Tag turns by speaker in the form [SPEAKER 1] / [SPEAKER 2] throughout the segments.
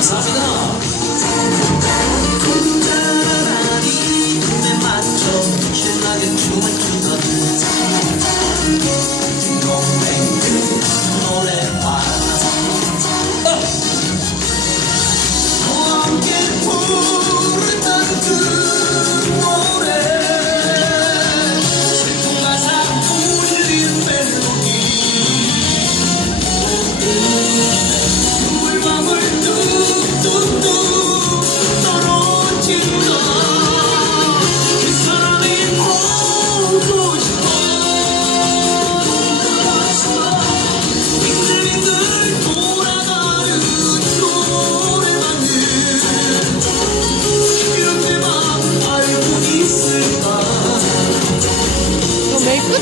[SPEAKER 1] 감사합니다.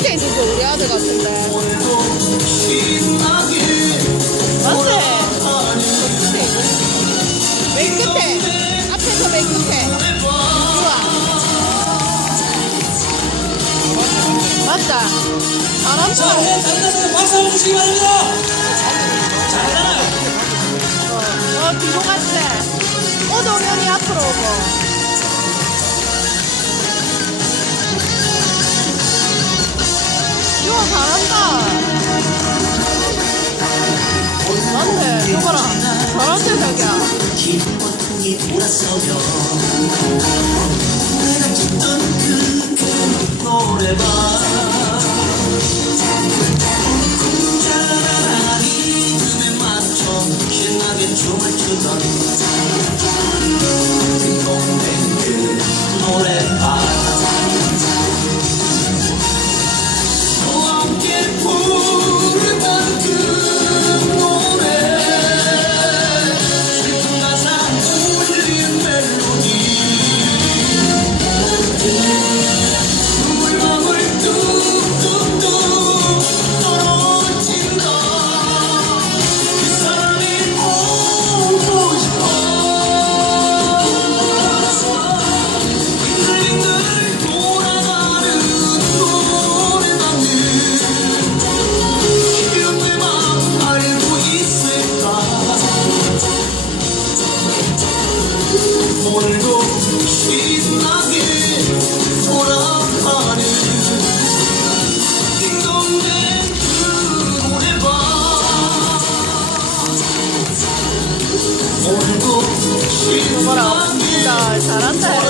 [SPEAKER 2] 있는 게 우리 아들 같은데. 맞지? 거. 맨 끝에. 앞에서 맨 끝에. 우와. 맞다.
[SPEAKER 1] 자,
[SPEAKER 2] 잘한다.
[SPEAKER 1] 네, 바랍니다. 잘하잖아요.
[SPEAKER 2] 어, 뒤로 갔지? 오동현이 앞으로 오고. 잘한다. 맞네, 봐라. 잘한다, 자기야.
[SPEAKER 3] 오늘도
[SPEAKER 2] 잘한다.